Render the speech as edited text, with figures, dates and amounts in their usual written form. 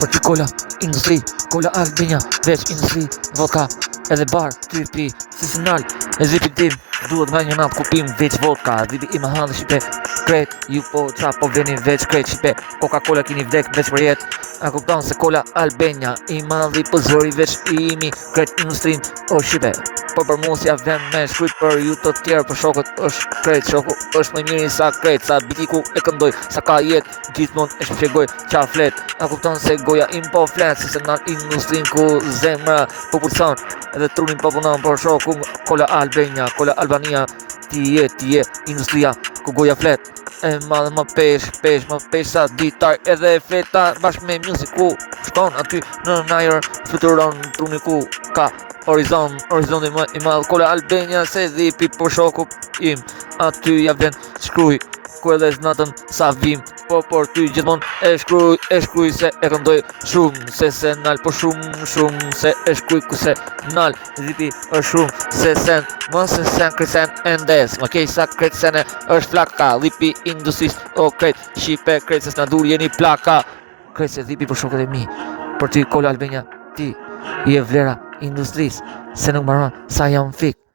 Për që kola, industri, kola Albania, veç industri, vodka, edhe bar, ty pi, si sinal, e zipi tim, duhet nga një natë kupim, veç vodka, zipi i më handë shipe, kret, ju po qa po veni veç kret shipe, Coca-Cola kini vdek veç për jet, a kupton se kola Albania, i madhi po zëri veç i imi, kret industrin, o shipe, po për mu si ja vend me shkryt për ju të tjerë, për shokët është kret, shoku është më miri sa kret, sa bitiku e këndoj, sa ka jet, gjithmon e shpjegoj qa flet, a kupton se goja im po flet, si se në industrin ku zemra po pulson, edhe trunin po punon, por shoku kola Albania, kola Albania, ti je, industria ku goja flet, e madhe më pesh sa ditar edhe fleta bashkë me music ku shkon aty në najër, fluturon truni ku ka horizonti më i madh, kola Albania se dhipi për shoku im, aty ja vjen shkruj, ku edhe natën sa vim, po por ty gjithmon e shkruj se e këndoj shumë, se nal, po shumë se e shkruj ku se nal, zipi është shumë, se sen, më se sen kresen endes, më kej sa kretsene është flaka, lipi industris, o kret, shipe kret, se s'na dur jeni plaka, kret se dhipi për shokët e mi, për ty kola Albania, ti, i e vlera industris, se nuk marron sa jam fik.